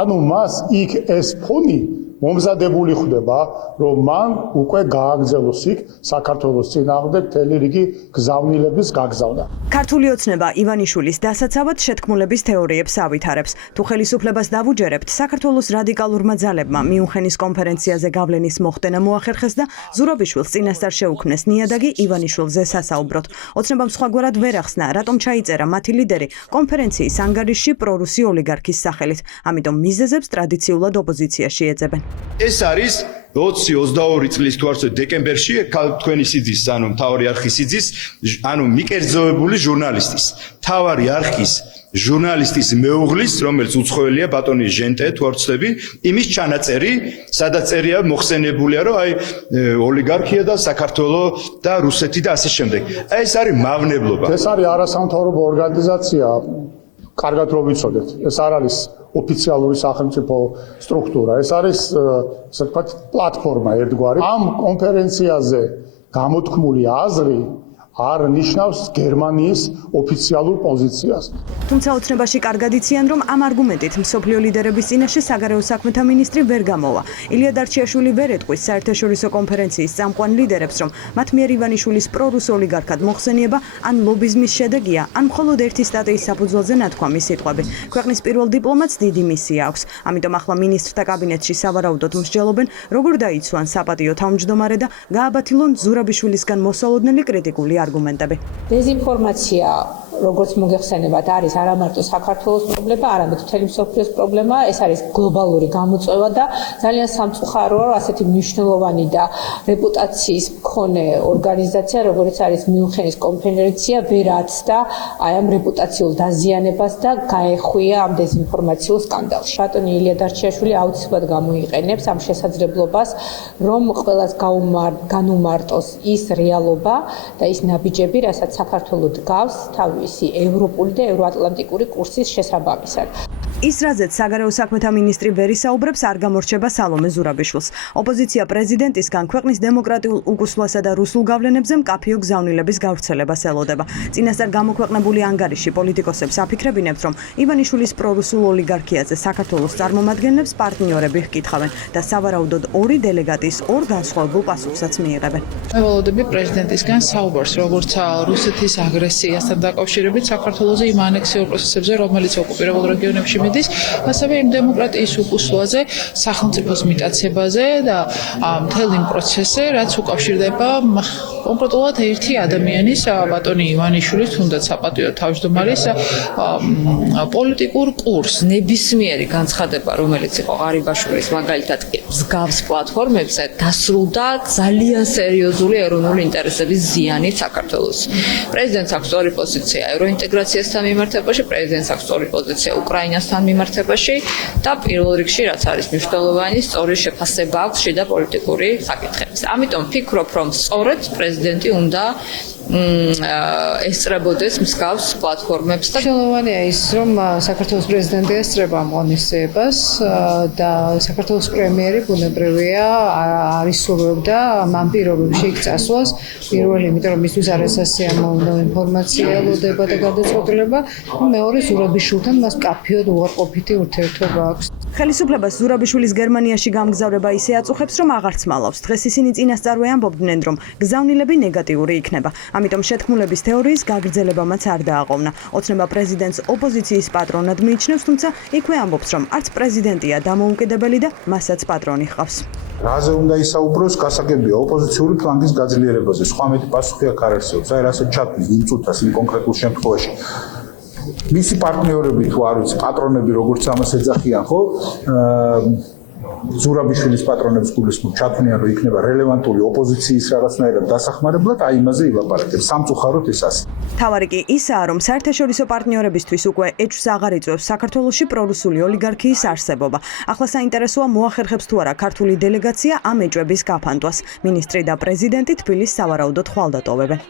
ანუ მას იქ ეს ფონი მომზადებული ხდება, რომ მან უკვე გააგრძელოს იქ საქართველოს წინააღმდეგ მთელი რიგი გზავნილების გაგზავნა. ქართული ოცნება ივანიშვილის დასაცავად შეთქმულების თეორიებს ავითარებს. თუ ხელისუფლებას დავუჯერებთ, საქართველოს რადიკალურმა ძალებმა მიუნხენის კონფერენციაზე გავლენის მოხდენა მოახერხეს და ზურაბიშვილს წინასწარ შეუქმნეს ნიადაგი ივანიშვილზე სასაუბროთ. ოცნებამ სხვაგვარად ვერ ახსნა, რატომ ჩაიწერა მათი ლიდერი კონფერენციის ანგარიშში პრორუსი ოლიგარქის სახელით. ამიტომ მიზეზებს ტრადიციულად ოპოზიციაში ეძებენ. ეს არის 20-22 წლის თუ არ ვთქვი დეკემბერში თქვენი სიძის, ანუ მთავარი არქის სიძის, ანუ მიკერძოებული ჟურნალისტის, მთავარი არქის ჟურნალისტის მეუღლის, რომელიც უცხოელია ბატონი ჟენტე, თუ არ ვცდები, იმის ჩანაწერი, სადაც წერია მოხსენებულია, რომ აი ოლიგარქია და საქართველო და რუსეთი და ასე შემდეგ. ეს არის მავნებლობა. ეს არის არასამთავრობო ორგანიზაცია, კარგად რომ ვიცოდეთ. ეს არ არის ოფიციალური სახელმწიფო სტრუქტურა. ეს არის, ასე ვთქვათ, პლატფორმა ერთგვარი. ამ კონფერენციაზე გამოთქმული აზრი არ ნიშნავს გერმანიის ოფიციალურ პოზიციას. თუმცა ოცნებაში კარგად იციან, რომ ამ არგუმენტით მსოფლიო ლიდერების წინაშე საგარეო საქმეთა მინისტრი ვერ გამოვა. ილია დარჩიაშვილი ვერ ეტყვის საერთაშორისო კონფერენციის წამყვან ლიდერებს, რომ მათ მიერ ივანიშვილის პრორუს ოლიგარქად მოხსენება ან ლობიზმის შედეგია, ან მხოლოდ ერთი სტატიის საფუძველზე ნათქვამი სიტყვები. ქვეყნის პირველ დიპლომატს დიდი მისია აქვს. ამიტომ ახლა მინისტრთა კაბინეტში სავარაუდოდ მსჯელობენ, როგორ დაიცვან საპატიო თავმჯდომარე და გააბათილონ ზურაბიშვილისგან მოსალოდნელი კრიტიკული არგუმენტები. დეზინფორმაცია, როგორც მოგეხსენებათ, არის არა მარტო საქართველოს პრობლემა, არამედ მთელი მსოფლიოს პრობლემა. ეს არის გლობალური გამოწვევა და ძალიან სამწუხაროა, რომ ასეთი მნიშვნელოვანი და რეპუტაციის მქონე ორგანიზაცია, როგორც არის მიუნხენის კონფერენცია, ვერ აცდა აი ამ რეპუტაციულ დაზიანებას და გაეხვია ამ დეზინფორმაციულ სკანდალში. ბატონი ილია დარჩიაშვილი აუცილებლად გამოიყენებს ამ შესაძლებლობას, რომ ყველას განუმარტოს ის რეალობა და ის ნაბიჯები, რასაც საქართველო დგავს თავისი ევროპული და ევროატლანტიკური კურსის შესაბამისად. ის რაზეც საგარეო საქმეთა მინისტრი ვერ ისაუბრებს, არ გამორჩება სალომე ზურაბიშვილს. ოპოზიცია პრეზიდენტისგან ქვეყნის დემოკრატიულ უკუსვლასა და რუსულ გავლენებზე მკაფიო გზავნილების გავრცელებას ელოდება. წინასწარ გამოქვეყნებული ანგარიში პოლიტიკოსებს აფიქრებინებთ, რომ ივანიშვილის პრორუსულ ოლიგარქიაზე საქართველოს წარმომადგენლებს პარტნიორები ჰკითხავენ და სავარაუდოდ ორი დელეგატის ორ განსხვავებულ პასუხსაც მიიღებენ. ველოდები პრეზიდენტისგან საუბარს, როგორც რუსეთის აგრესიასთან დაკავშირებით საქართველოზე იმ ანექსიურ პროცესებზე, რომელიც ოკუპირებულ რეგიონებში მიდის, ასევე იმ დემოკრატიის უკუსვლაზე, სახელმწიფოს მიტაცებაზე და მთელ იმ პროცესზე, რაც უკავშირდება კონკრეტულად ერთი ადამიანის, ბატონი ივანიშვილის, თუნდაც საპატიო თავმჯდომარის პოლიტიკურ კურსს. ნებისმიერი განცხადება, რომელიც იყო ღარიბაშვილის მაგალითად მსგავს პლატფორმებზე, დასრულდა ძალიან სერიოზული ეროვნული ინტერესების ზიანით საქართველოს. პრეზიდენტს აქვს სწორი პოზიცია ევროინტეგრაციასთან მიმართებაში, პრეზიდენტს აქვს სწორი პოზიცია უკრაინასთან მიმართებაში და პირველ რიგში, რაც არის მნიშვნელოვანი, სწორი შეფასება აქვს შიდა პოლიტიკური საკითხების. ამიტომ ვფიქრობ, რომ სწორედ პრეზიდენტი უნდა ესწრებოდეს მსგავს პლატფორმებს და მნიშვნელოვანია ის, რომ საქართველოს პრეზიდენტი ესწრება ამ ღონისძიებას და საქართველოს პრემიერი ბუნებრივია არის სურვებდა ამ პირობებში იქ წასვლას. პირველი, იმიტომ რომ მისთვის არასასიამოვნო ინფორმაცია ელოდება და გადაწყვეტილება, მეორე ზურაბიშვილთან მას მკაფიოდ უარყოფითი ურთიერთობა აქვს. ხელისუფლებას ზურაბიშვილის გერმანიაში გამგზავრება ისე აწუხებს, რომ აღარც მალავს. დღეს ისინი წინასწარვე ამბობდნენ, რომ გზავნილები ნეგატიური იქნება. ამიტომ შეთქმულების თეორიის გაგრძელებამაც არ დააყოვნა. ოცნება პრეზიდენტს ოპოზიციის პატრონად მიიჩნევს, თუმცა იქვე ამბობს, რომ არც პრეზიდენტია დამოუკიდებელი და მასაც პატრონი ჰყავს. რაზე უნდა ისაუბროს, გასაგებია ოპოზიციური ფლანგის გაძლიერებაზე. სხვა მეტი პასუხი აქ არ არსებობს. აი რასაც ჩათვლის იმ წუთას იმ კონკრეტულ შემთხვევაში. მისი პარტნიორები თუ არ ვიცი, პატრონები როგორც ამას ეძახიან, ხო? ზურაბიშვილის პატრონებს გულისხმობ ჩათვლიან, რომ იქნება რელევანტული ოპოზიციის რაღაცნაირად დასახმარებლად, აი იმაზე ილაპარაკებს. სამწუხაროდ ეს ასე. თავარი კი ისაა, რომ საერთაშორისო პარტნიორებისთვის უკვე ეჭვს აღარ იწვევს საქართველოში პრორუსული ოლიგარქიის არსებობა. ახლა საინტერესოა მოახერხებს თუ არა ქართული დელეგაცია ამ ეჭვების გაფანტვას. მინისტრი და პრეზიდენტი თბილისს სავარაუდოდ ხვალდატოვებენ.